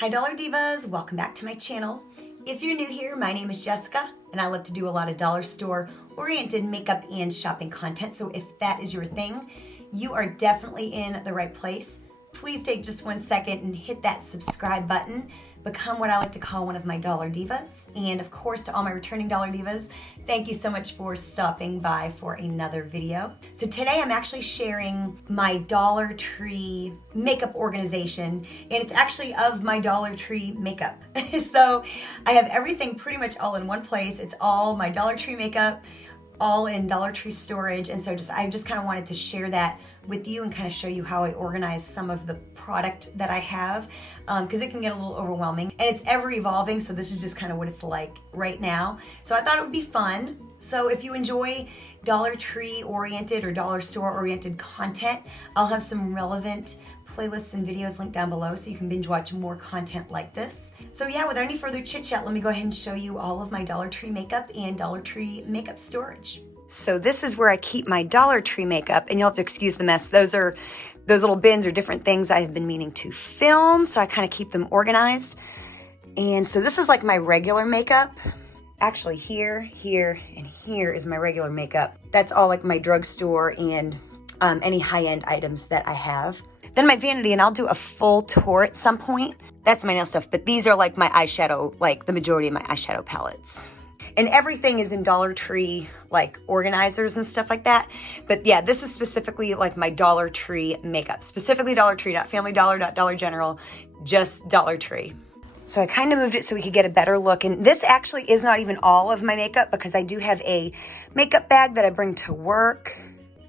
Hi Dollar Divas, welcome back to my channel. If you're new here, my name is Jessica and I love to do a lot of dollar store oriented makeup and shopping content. So if that is your thing, you are definitely in the right place. Please take just 1 second and hit that subscribe button. Become what I like to call one of my Dollar Divas. And of course, to all my returning Dollar Divas, thank you so much for stopping by for another video. So today I'm actually sharing my Dollar Tree makeup organization, and it's actually of my Dollar Tree makeup. So I have everything pretty much all in one place. It's all my Dollar Tree makeup, all in Dollar Tree storage. And so I just kind of wanted to share that with you and kind of show you how I organize some of the product that I have, because it can get a little overwhelming and it's ever evolving. So this is just kind of what it's like right now. So I thought it would be fun. So if you enjoy Dollar Tree oriented or dollar store oriented content, I'll have some relevant playlists and videos linked down below so you can binge watch more content like this. So yeah, without any further chit chat, let me go ahead and show you all of my Dollar Tree makeup and Dollar Tree makeup storage. So this is where I keep my Dollar Tree makeup, and you'll have to excuse the mess. Those little bins are different things I have been meaning to film, so I kind of keep them organized. And so this is like my regular makeup. Actually here, and here is my regular makeup. That's all like my drugstore and any high-end items that I have. Then my vanity, and I'll do a full tour at some point. That's my nail stuff, but these are like my eyeshadow, like the majority of my eyeshadow palettes. And everything is in Dollar Tree, like organizers and stuff like that. But yeah, this is specifically like my Dollar Tree makeup. Specifically Dollar Tree, not Family Dollar, not Dollar General, just Dollar Tree. So I kind of moved it so we could get a better look. And this actually is not even all of my makeup, because I do have a makeup bag that I bring to work.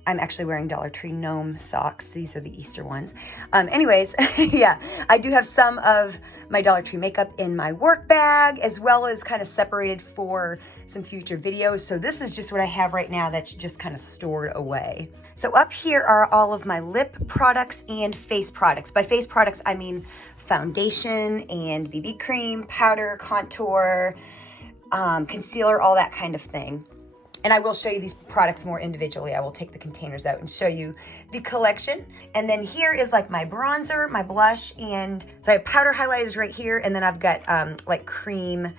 I'm actually wearing Dollar Tree gnome socks. These are the Easter ones. Anyways, yeah, I do have some of my Dollar Tree makeup in my work bag, as well as kind of separated for some future videos. So this is just what I have right now that's just kind of stored away. So up here are all of my lip products and face products. By face products, I mean foundation and BB cream, powder, contour, concealer, all that kind of thing. And I will show you these products more individually. I will take the containers out and show you the collection. And then here is like my bronzer, my blush, and so I have powder highlighters right here. And then I've got like cream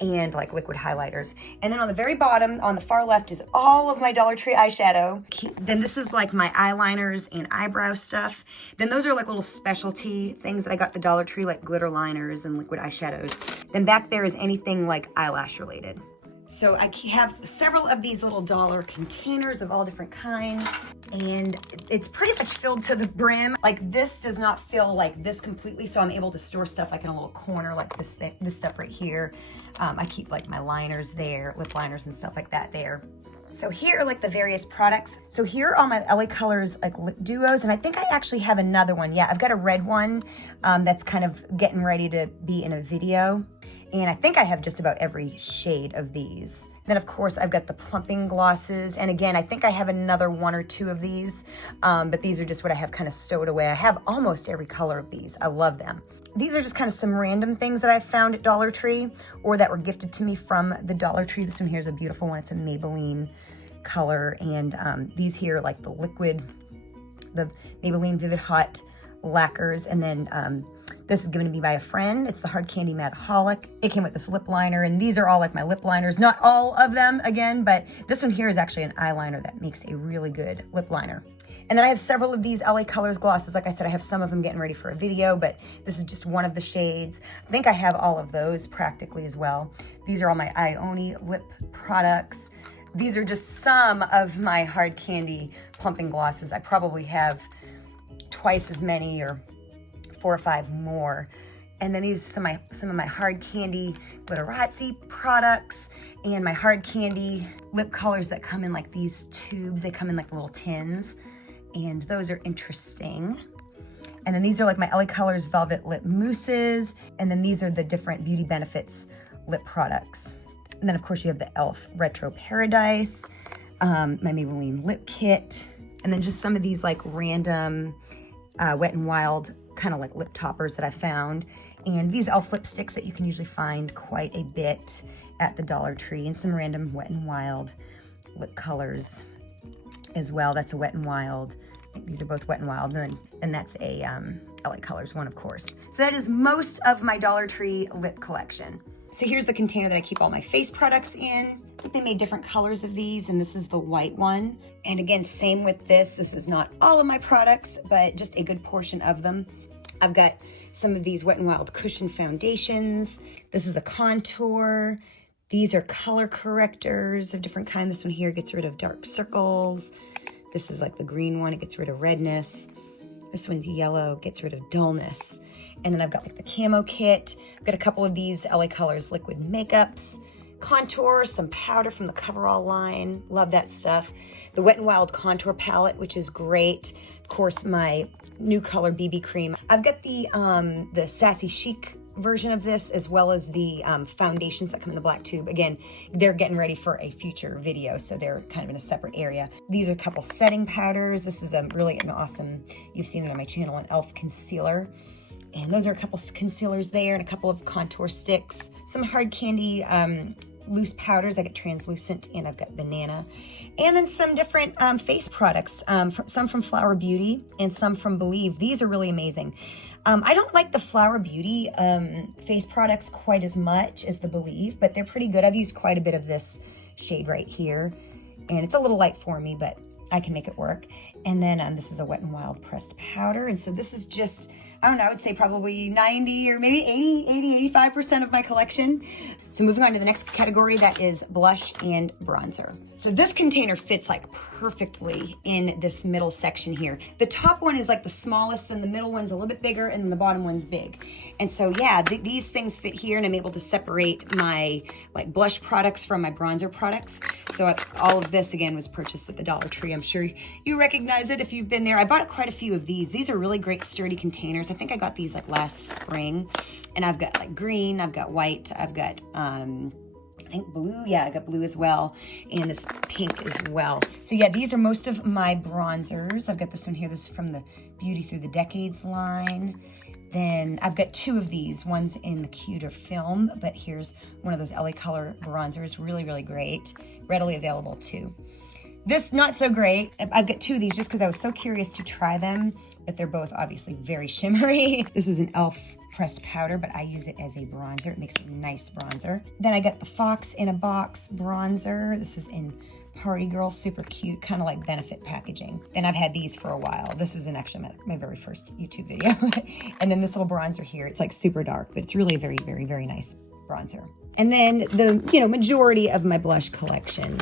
and like liquid highlighters. And then on the very bottom, on the far left, is all of my Dollar Tree eyeshadow. Then this is like my eyeliners and eyebrow stuff. Then those are like little specialty things that I got at the Dollar Tree, like glitter liners and liquid eyeshadows. Then back there is anything like eyelash related. So I have several of these little dollar containers of all different kinds, and it's pretty much filled to the brim. Like this does not fill like this completely, so I'm able to store stuff like in a little corner like this stuff right here. I keep like my liners there, lip liners and stuff like that there. So here are like the various products. So here are all my LA Colors like lip duos, and I think I actually have another one. Yeah, I've got a red one that's kind of getting ready to be in a video. And I think I have just about every shade of these. Then of course I've got the Plumping Glosses. And again, I think I have another 1 or 2 of these, but these are just what I have kind of stowed away. I have almost every color of these. I love them. These are just kind of some random things that I found at Dollar Tree or that were gifted to me from the Dollar Tree. This one here is a beautiful one. It's a Maybelline color. And these here are like the Maybelline Vivid Hot lacquers. And then this is given to me by a friend. It's the Hard Candy Madholic. It came with this lip liner, and these are all like my lip liners. Not all of them, again, but this one here is actually an eyeliner that makes a really good lip liner. And then I have several of these LA Colors glosses. Like I said, I have some of them getting ready for a video, but this is just one of the shades. I think I have all of those practically as well. These are all my IONI lip products. These are just some of my Hard Candy Plumping Glosses. I probably have twice as many or 4 or 5 more. And then these are some of my Hard Candy Glitterazzi products and my Hard Candy lip colors that come in like these tubes. They come in like little tins, and those are interesting. And then these are like my LA Colors Velvet Lip Mousses. And then these are the different Beauty Benefits lip products. And then of course you have the e.l.f. Retro Paradise, my Maybelline lip kit, and then just some of these like random Wet n Wild kind of like lip toppers that I found, and these e.l.f. lipsticks that you can usually find quite a bit at the Dollar Tree, and some random Wet n Wild lip colors as well. That's a Wet n Wild. I think these are both Wet n Wild, and that's a LA Colors one, of course. So that is most of my Dollar Tree lip collection. So here's the container that I keep all my face products in. I think they made different colors of these, and this is the white one. And again, same with this. This is not all of my products, but just a good portion of them. I've got some of these Wet n Wild cushion foundations. This is a contour. These are color correctors of different kinds. This one here gets rid of dark circles. This is like the green one. It gets rid of redness. This one's yellow, gets rid of dullness. And then I've got like the camo kit. I've got a couple of these LA Colors liquid makeups, contour, some powder from the Coverall line. Love that stuff. The Wet n Wild contour palette, which is great. Of course, my new color BB cream. I've got the Sassy Chic version of this, as well as the foundations that come in the black tube. Again, they're getting ready for a future video, so they're kind of in a separate area. These are a couple setting powders. This is really an awesome, you've seen it on my channel, an e.l.f. concealer. And those are a couple concealers there and a couple of contour sticks. Some hard candy loose powders. I got translucent and I've got banana. And then some different face products, some from Flower Beauty and some from Believe. These are really amazing. I don't like the Flower Beauty face products quite as much as the Believe, but they're pretty good. I've used quite a bit of this shade right here, and it's a little light for me, but I can make it work. And then this is a Wet n Wild pressed powder. And so this is just, I don't know, I would say probably 90 or maybe 85% of my collection. So moving on to the next category, that is blush and bronzer. So this container fits like perfectly in this middle section here. The top one is like the smallest, then the middle one's a little bit bigger, and then the bottom one's big. And so yeah, these things fit here, and I'm able to separate my like blush products from my bronzer products. So all of this again was purchased at the Dollar Tree. I'm sure you recognize it if you've been there. I bought quite a few of these. These are really great sturdy containers. I think I got these like last spring, and I've got like green, I've got white, I've got I think blue, yeah, I got blue as well, and this pink as well. So yeah, these are most of my bronzers. I've got this one here, this is from the Beauty Through the Decades line. Then I've got two of these. One's in the Cuter Film, but here's one of those LA Color bronzers, really, really great. Readily available too. This, not so great. I've got two of these just because I was so curious to try them, but they're both obviously very shimmery. This is an e.l.f. pressed powder, but I use it as a bronzer. It makes a nice bronzer. Then I got the Fox in a Box bronzer. This is in Party Girl, super cute, kind of like benefit packaging. And I've had these for a while. This was actually my very first YouTube video. And then this little bronzer here, it's like super dark, but it's really a very, very, very nice bronzer. And then the majority of my blush collection.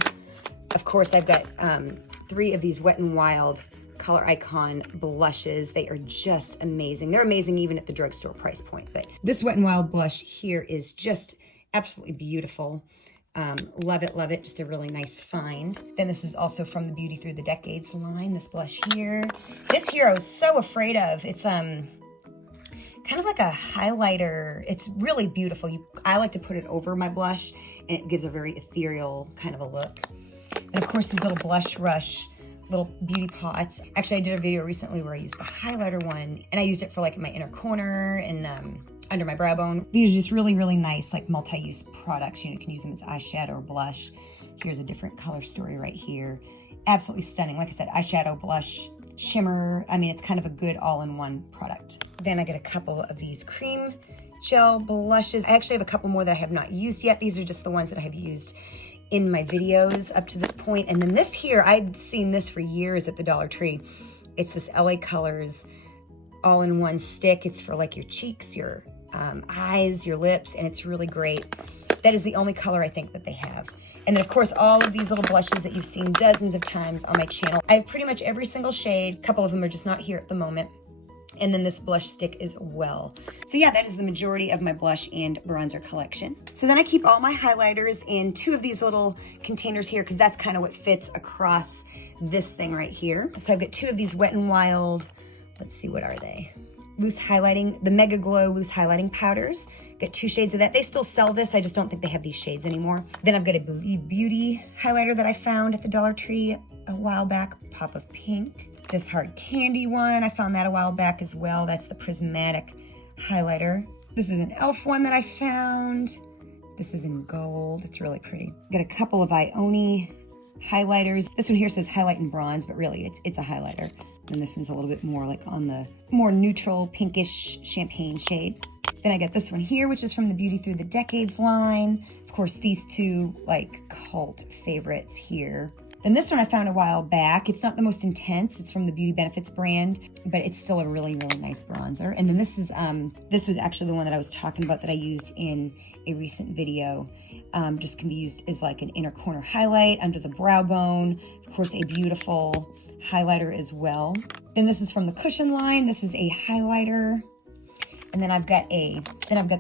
Of course, I've got 3 of these Wet n Wild Color Icon blushes. They are just amazing. They're amazing even at the drugstore price point. But this Wet n Wild blush here is just absolutely beautiful. Love it, love it. Just a really nice find. Then this is also from the Beauty Through the Decades line, this blush here. This here I was so afraid of. It's kind of like a highlighter. It's really beautiful. I like to put it over my blush, and it gives a very ethereal kind of a look. And of course, these little Blush Rush little beauty pots. Actually, I did a video recently where I used the highlighter one, and I used it for like my inner corner and under my brow bone. These are just really, really nice, like multi-use products. You can use them as eyeshadow or blush. Here's a different color story right here. Absolutely stunning. Like I said, eyeshadow, blush, shimmer. I mean, it's kind of a good all-in-one product. Then I get a couple of these cream gel blushes. I actually have a couple more that I have not used yet. These are just the ones that I have used in my videos up to this point. And then this here, I've seen this for years at the Dollar Tree. It's this LA Colors all-in-one stick. It's for like your cheeks, your eyes, your lips, and it's really great. That is the only color I think that they have. And then of course, all of these little blushes that you've seen dozens of times on my channel. I have pretty much every single shade. A couple of them are just not here at the moment. And then this blush stick as well. So yeah, that is the majority of my blush and bronzer collection. So then I keep all my highlighters in 2 of these little containers here, because that's kind of what fits across this thing right here. So I've got 2 of these Wet n Wild, let's see, what are they? Loose highlighting, the Mega Glow loose highlighting powders. Got 2 shades of that. They still sell this, I just don't think they have these shades anymore. Then I've got a Believe Beauty highlighter that I found at the Dollar Tree a while back, pop of pink. This hard candy one, I found that a while back as well. That's the prismatic highlighter. This is an e.l.f. one that I found. This is in gold. It's really pretty. Got a couple of IONI highlighters. This one here says highlight in bronze, but really it's a highlighter. And this one's a little bit more like on the more neutral pinkish champagne shade. Then I got this one here, which is from the Beauty Through the Decades line. Of course, these two like cult favorites here. Then this one I found a while back. It's not the most intense. It's from the Beauty Benefits brand, but it's still a really, really nice bronzer. And then this was actually the one that I was talking about that I used in a recent video. Just can be used as like an inner corner highlight under the brow bone. Of course, a beautiful highlighter as well. Then this is from the Cushion line. This is a highlighter. And then I've got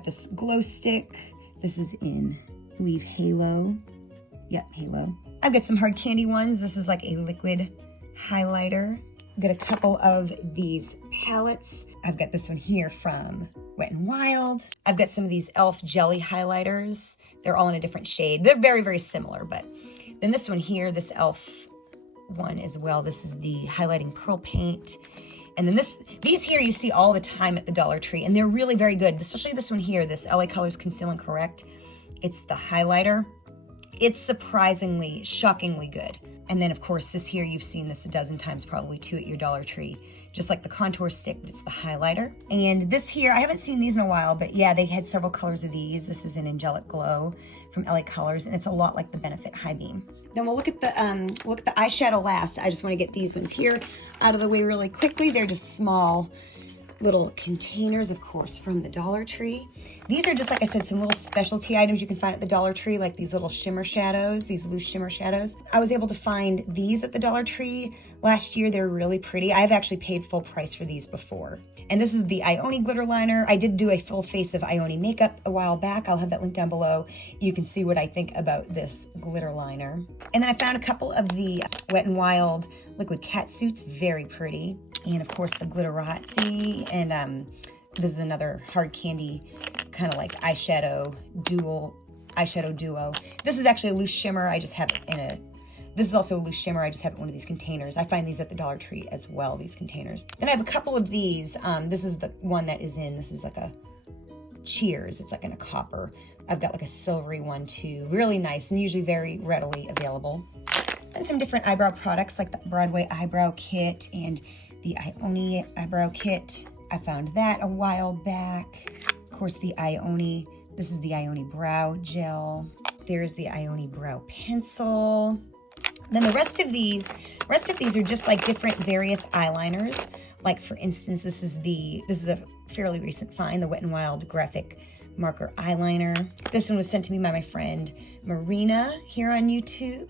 this glow stick. This is in, I believe, Halo. Yep, Halo. I've got some hard candy ones. This is like a liquid highlighter. I've got a couple of these palettes. I've got this one here from Wet n Wild. I've got some of these e.l.f. jelly highlighters. They're all in a different shade. They're very, very similar, but then this one here, this e.l.f. one as well. This is the highlighting pearl paint. And then these here you see all the time at the Dollar Tree, and they're really very good, especially this one here, this LA Colors Conceal and Correct. It's the highlighter. It's surprisingly, shockingly good. And then of course this here, you've seen this a dozen times probably too at your Dollar Tree, just like the contour stick, but it's the highlighter. And this here, I haven't seen these in a while, but yeah, they had several colors of these. This is an Angelic Glow from LA Colors, and it's a lot like the Benefit High Beam. Then we'll look at the eyeshadow last. I just want to get these ones here out of the way really quickly. They're just small little containers, of course, from the Dollar Tree. These are just, like I said, some little specialty items you can find at the Dollar Tree, like these little shimmer shadows, these loose shimmer shadows. I was able to find these at the Dollar Tree last year. They're really pretty. I've actually paid full price for these before. And this is the IONI glitter liner. I did do a full face of IONI makeup a while back. I'll have that link down below. You can see what I think about this glitter liner. And then I found a couple of the Wet n Wild liquid cat suits, very pretty. And of course the Glitterazzi, and this is another hard candy kind of like eyeshadow duo. This is actually a loose shimmer. I just have it in this is also a loose shimmer. I just have it in one of these containers. I find these at the Dollar Tree as well, these containers. Then I have a couple of these. This is the one that is in, this is like a Cheers. It's like in a copper. I've got like a silvery one too. Really nice and usually very readily available. And some different eyebrow products like the Broadway Eyebrow Kit and the IONI Eyebrow Kit. I found that a while back. Of course, the IONI. This is the IONI Brow Gel. There's the IONI Brow Pencil. Then the rest of these are just like different various eyeliners. Like for instance, this is a fairly recent find, the Wet n Wild Graphic Marker Eyeliner. This one was sent to me by my friend Marina here on YouTube.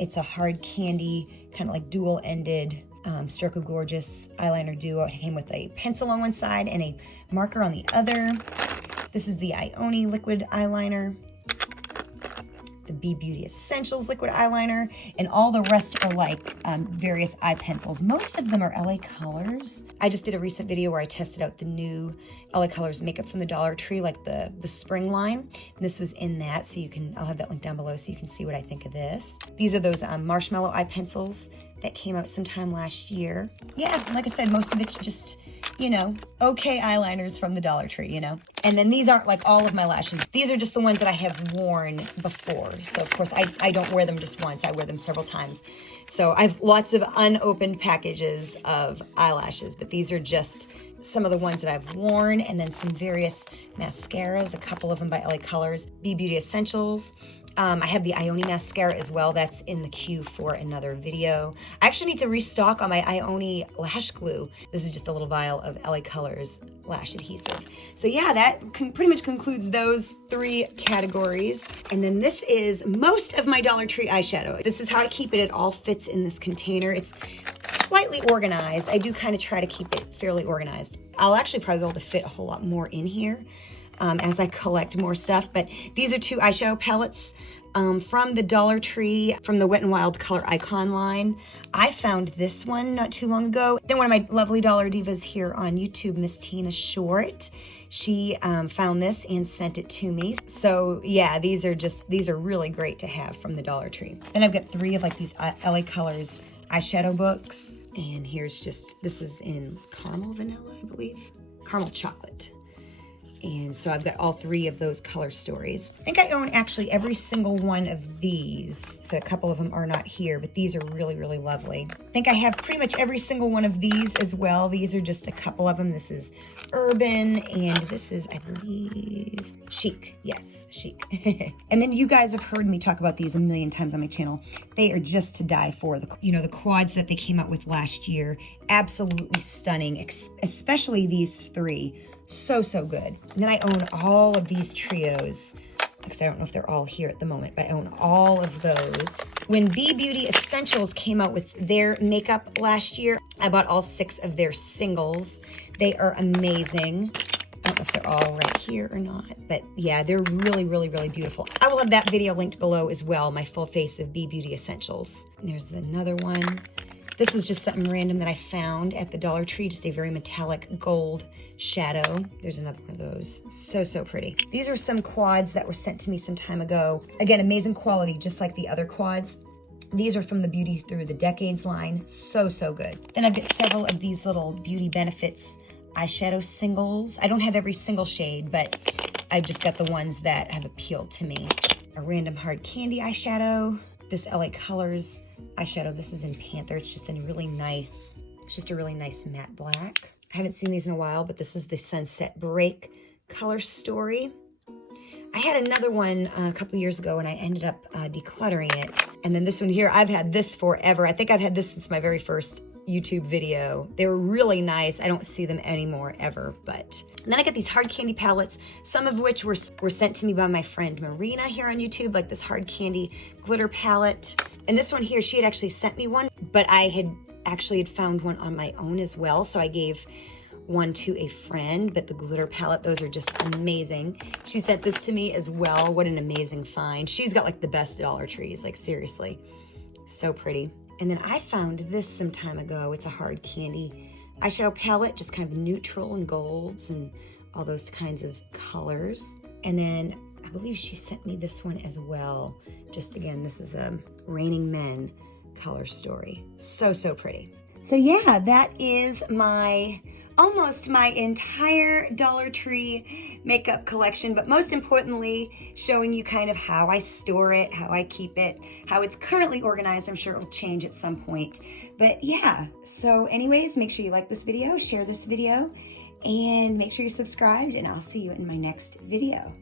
It's a hard candy, kind of like dual-ended Stroke of Gorgeous eyeliner duo. It came with a pencil on one side and a marker on the other. This is the IONI liquid eyeliner, the Be Beauty Essentials liquid eyeliner, and all the rest are like various eye pencils. Most of them are LA Colors. I just did a recent video where I tested out the new LA Colors makeup from the Dollar Tree, like the spring line. And this was in that, so I'll have that link down below so you can see what I think of this. These are those marshmallow eye pencils that came out sometime last year. Yeah, like I said, most of it's just, you know, okay eyeliners from the Dollar Tree, you know. And then these aren't like all of my lashes. These are just the ones that I have worn before. So of course I don't wear them just once, I wear them several times. So I have lots of unopened packages of eyelashes, but these are just some of the ones that I've worn, and then some various mascaras, a couple of them by LA Colors, Be Beauty Essentials. I have the IONI mascara as well. That's in the queue for another video. I actually need to restock on my IONI lash glue. This is just a little vial of LA Colors lash adhesive. So yeah, that pretty much concludes those three categories. And then this is most of my Dollar Tree eyeshadow. This is how I keep it. It all fits in this container. It's slightly organized. I do kind of try to keep it fairly organized. I'll actually probably be able to fit a whole lot more in here as I collect more stuff. But these are two eyeshadow palettes from the Dollar Tree, from the Wet n Wild Color Icon line. I found this one not too long ago. Then one of my lovely Dollar Divas here on YouTube, Miss Tina Short, she found this and sent it to me. So yeah, these are really great to have from the Dollar Tree. Then I've got three of like these LA Colors eyeshadow books. And here's this is in caramel vanilla, I believe. Caramel chocolate. And so I've got all 3 of those color stories. I think I own actually every single one of these. So a couple of them are not here, but these are really, really lovely. I think I have pretty much every single one of these as well. These are just a couple of them. This is Urban, and this is, I believe, Chic. Yes, Chic. And then you guys have heard me talk about these a million times on my channel. They are just to die for. The quads that they came out with last year, absolutely stunning, especially these 3. So, so good. And then I own all of these trios, because I don't know if they're all here at the moment, but I own all of those. When B Beauty Essentials came out with their makeup last year, I bought all 6 of their singles. They are amazing. I don't know if they're all right here or not, but yeah, they're really, really, really beautiful. I will have that video linked below as well, my full face of B Beauty Essentials. And there's another one. This was just something random that I found at the Dollar Tree, just a very metallic gold shadow. There's another one of those. So, so pretty. These are some quads that were sent to me some time ago. Again, amazing quality, just like the other quads. These are from the Beauty Through the Decades line. So, so good. Then I've got several of these little Beauty Benefits eyeshadow singles. I don't have every single shade, but I've just got the ones that have appealed to me. A random hard candy eyeshadow. This LA Colors eyeshadow, this is in Panther. It's just a really nice matte black. I haven't seen these in a while, but this is the Sunset Break color story. I had another one a couple years ago and I ended up decluttering it. And then this one here, I've had this forever. I think I've had this since my very first YouTube video. They were really nice. I don't see them anymore ever, but. And then I got these hard candy palettes, some of which were sent to me by my friend Marina here on YouTube, like this hard candy glitter palette. And this one here, she had actually sent me one, but I had actually found one on my own as well. So I gave one to a friend, but the glitter palette, those are just amazing. She sent this to me as well. What an amazing find. She's got like the best Dollar Trees, like seriously, so pretty. And then I found this some time ago. It's a hard candy eyeshadow palette, just kind of neutral and golds and all those kinds of colors. And then I believe she sent me this one as well. Just again, this is a Raining Men color story. So, so pretty. So yeah, that is almost my entire Dollar Tree makeup collection, but most importantly, showing you kind of how I store it, how I keep it, how it's currently organized. I'm sure it'll change at some point. But yeah, so anyways, make sure you like this video, share this video, and make sure you're subscribed, and I'll see you in my next video.